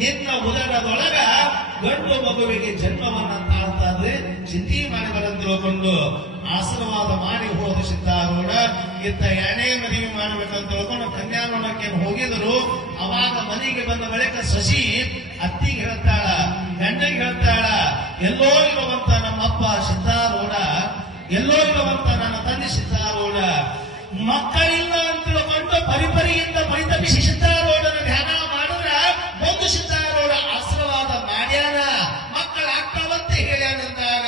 ನಿನ್ನ ಉದರದೊಳಗ ಗಂಡು ಮಗುವಿಗೆ ಜನ್ಮವನ್ನ ತಾಳ್ತಾ ಇದ್ರೆ ಚಿಂತೆ ಮಾಡಿದರಂತ ತಿಳ್ಕೊಂಡು ಆಶೀರ್ವಾದ ಮಾಡಿ ಹೋದ ಸಿದ್ಧಾರೂಢ ಇತ್ತ ಎಣೆ ಮದುವೆ ಮಾಡಬೇಕಂತ ತಿಳ್ಕೊಂಡು ಕನ್ಯಾನೋಣಕ್ಕೆ ಹೋಗಿದ್ರು. ಅವಾಗ ಮನೆಗೆ ಬಂದ ಬಳಿಕ ಶಶಿ ಅತ್ತಿಗೆ ಹೇಳ್ತಾಳ, ಗಂಡಗೆ ಹೇಳ್ತಾಳ, ಎಲ್ಲೋ ಇರುವಂತ ನಮ್ಮಪ್ಪ ಸಿದ್ಧಾರೂಢ, ಎಲ್ಲೋ ಇರುವಂತ ನನ್ನ ತಂದೆ ಸಿದ್ಧಾರೂಢ ಮಕ್ಕಳಿಲ್ಲ ಅಂತ ತಿಳ್ಕೊಂಡು ಪರಿಪರಿಯಿಂದ ಪರಿತಪಿಸಿ ಸಿದ್ಧಾರೂಢನ ಧ್ಯಾನ ಮಾಡಿದ್ರ ಒಂದು ಸಿದ್ಧಾರೂಢ ಆಶೀರ್ವಾದ ಮಾಡ್ಯಾನ, ಮಕ್ಕಳಾಗ್ತಾವಂತೆ ಹೇಳ್ಯಾನಂದಾಗ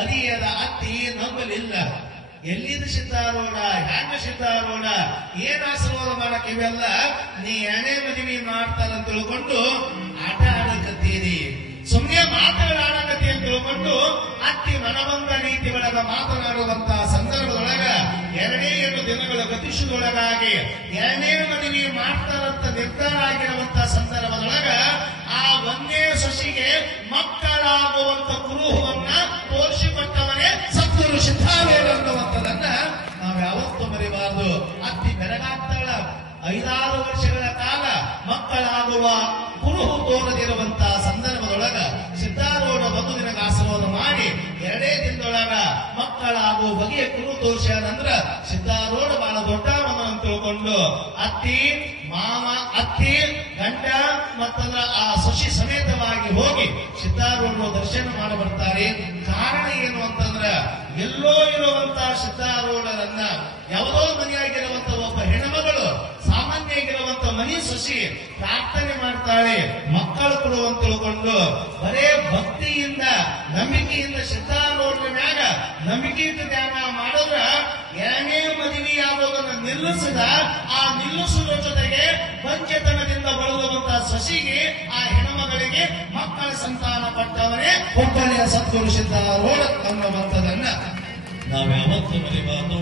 ಅರಿಯದ ಅತ್ತಿ ನಂಬಲಿಲ್ಲ. ಎಲ್ಲಿದ ಸಿದ್ಧಾರೂಢ, ಹ್ಯಾಂಗ ಸಿದ್ಧಾರೂಢ, ಏನ್ ಆಶೀರ್ವಾದ ಮಾಡಕ್ ಇವೆಲ್ಲ ನೀ ಎಣೆ ಮದುವೆ ಮಾಡ್ತಾರಂತ ತಿಳ್ಕೊಂಡು ಆಟ ಆಡಕತ್ತೀರಿ, ಸುಮ್ಮನೆ ಮಾತನಾಡಕತ್ತಿ ಅಂತ ತಿಳ್ಕೊಂಡು ಅತ್ತಿ ಮನಬಂದ ರೀತಿ ಒಳಗ ಮಾತನಾಡುವಂತ ಸಂದರ್ಭದೊಳಗ 2 ದಿನಗಳ ಗತಿಸುದೊಳಗಾಗಿ 2ನೇ ಮದುವೆ ಮಾಡ್ತಾರಂತ ನಿರ್ಧಾರ ಆಗಿರುವಂತ ಸಂದರ್ಭದೊಳಗ ಆ ಒಂದೇ ಸೊಸಿಗೆ ಮಕ್ಕಳಾಗುವಂತ ಕುರುಹುವನ್ನ ತೋರಿಸಿಕೊಟ್ಟವನೇ ಸದ್ಗುರು ಸಿದ್ಧಾರೂಢ ಅನ್ನುವಂಥದನ್ನ ನಾವು ಯಾವತ್ತೂ ಮರಿಬಾರದು. ಅತ್ತಿ ಬೆರಗಾಗ್ತಾಳ, 5-6 ವರ್ಷಗಳ ಕಾಲ ಮಕ್ಕಳಾಗುವ ಕುರುಹು ತೋರದಿರುವಂತ ಸಂದರ್ಭದೊಳಗ ಸಿದ್ಧಾರೂಢ ಒಂದು ದಿನಕ್ಕೆ ಆಶೀರ್ವಾದ ಮಾಡಿ 2 ದಿನದೊಳಗ ಮಕ್ಕಳಾಗುವ ಬಗೆಯ ಕುರು ತೋರ್ಸ್ಯಾನಂದ್ರ ಸಿದ್ಧಾರೂಢ ಬಹಳ ದೊಡ್ಡವನ ಅಂತ ತಿಳ್ಕೊಂಡು ಅತ್ತಿ ಮಾಮ, ಅತ್ತಿ ಗಂಡ ಮತ್ತಂದ್ರ ಆ ಸೊಸಿ ಸಮೇತವಾಗಿ ಹೋಗಿ ಸಿದ್ಧಾರೂಢರು ದರ್ಶನ ಮಾಡಿ ಬರ್ತಾರೆ. ಕಾರಣ ಏನು ಅಂತಂದ್ರ ಎಲ್ಲೋ ಇರುವಂತ ಸಿದ್ಧಾರೂಢರನ್ನ ಯಾವುದೋ ಮನೆಯಾಗಿರುವಂತ ಒಬ್ಬ ಹೆಣ್ಮಗಳು ಸಾಮಾನ್ಯ ಆಗಿರುವಂತ ಮನಿ ಸೊಸಿ ಪ್ರಾರ್ಥನೆ ಮಾಡ್ತಾಳೆ, ಮಕ್ಕಳು ಕೊಡುವಂತ ತಿಳ್ಕೊಂಡು ಬರೇ ಭಕ್ತಿಯಿಂದ ನಂಬಿಕೆಯಿಂದ ಸಿದ್ಧಾರೂಢರ ಮ್ಯಾಗ ನಂಬಿಕೆ ಇಟ್ಟು ಧ್ಯಾನ ಮಾಡಿದ್ರ 2ನೇ ಮದುವೆ ಆಗೋದನ್ನ ನಿಲ್ಲಿಸಿದ. ಆ ನಿಲ್ಲಿಸುವ ಜೊತೆಗೆ ಪಂಚತನದಿಂದ ಬಳಲುವಂತಹ ಸಸಿಗೆ ಆ ಹೆಣ್ಮಗಳಿಗೆ ಮಕ್ಕಳ ಸಂತಾನ ಪಟ್ಟವರೇ ಒಬ್ಬನೆಯ ಸದ್ಗುರು ಸಿದ್ಧಾರೂಢ ಅನ್ನುವಂಥದನ್ನ ನಾವು ಯಾವತ್ತೂ ಮರಿಬಾರದು.